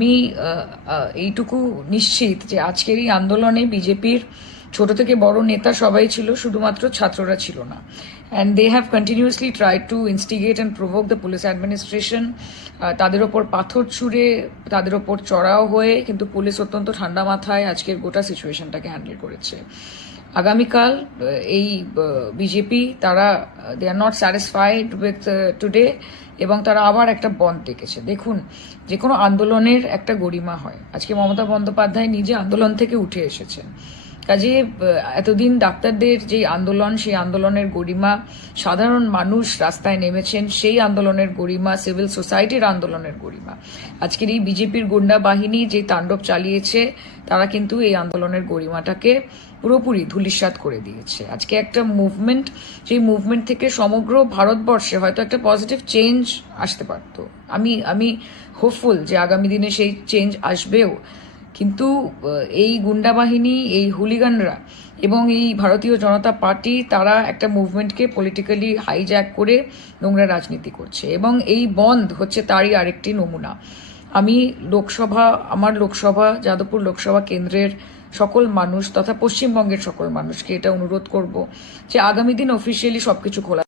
আমি এইটুকু নিশ্চিত যে আজকের এই আন্দোলনে বিজেপির ছোট থেকে বড় নেতা সবাই ছিল, শুধুমাত্র ছাত্ররা ছিল না। And they have continuously tried to instigate and provoke the police administration. তাদের ওপর পাথর ছুঁড়ে, তাদের ওপর চড়াও হয়ে, কিন্তু পুলিশ অত্যন্ত ঠান্ডা মাথায় আজকের গোটা সিচুয়েশনটাকে হ্যান্ডেল করেছে। আগামীকাল এই বিজেপি তারা they are not satisfied with today, এবং তারা আবার একটা বন্ধ ডেকেছে। দেখুন, যে কোনো আন্দোলনের একটা গরিমা হয়। আজকে মমতা বন্দ্যোপাধ্যায় নিজে আন্দোলন থেকে উঠে এসেছেন। কাজে এতদিন ডাক্তারদের যে আন্দোলন, সেই আন্দোলনের গরিমা, সাধারণ মানুষ রাস্তায় নেমেছেন, সেই আন্দোলনের গরিমা, সিভিল সোসাইটির আন্দোলনের গরিমা, আজকের এই বিজেপির গুন্ডা বাহিনী যে তাণ্ডব চালিয়েছে, তারা কিন্তু এই আন্দোলনের গরিমাটাকে পুরোপুরি ধূলিসাৎ করে দিয়েছে। আজকে একটা মুভমেন্ট, সেই মুভমেন্ট থেকে সমগ্র ভারতবর্ষে হয়তো একটা পজিটিভ চেঞ্জ আসতে পারত। আমি হোপফুল যে আগামী দিনে সেই চেঞ্জ আসবেও। কিন্তু এই গুন্ডা বাহিনী, এই হুলিগানরা এবং এই ভারতীয় জনতা পার্টি, তারা একটা মুভমেন্টকে পলিটিক্যালি হাইজ্যাক করে নোংরা রাজনীতি করছে, এবং এই বন্ধ হচ্ছে তারই আরেকটি নমুনা। আমি আমার লোকসভা, যাদবপুর লোকসভা কেন্দ্রের সকল মানুষ তথা পশ্চিমবঙ্গের সকল মানুষকে এটা অনুরোধ করব যে আগামী দিন অফিসিয়ালি সবকিছু খোলা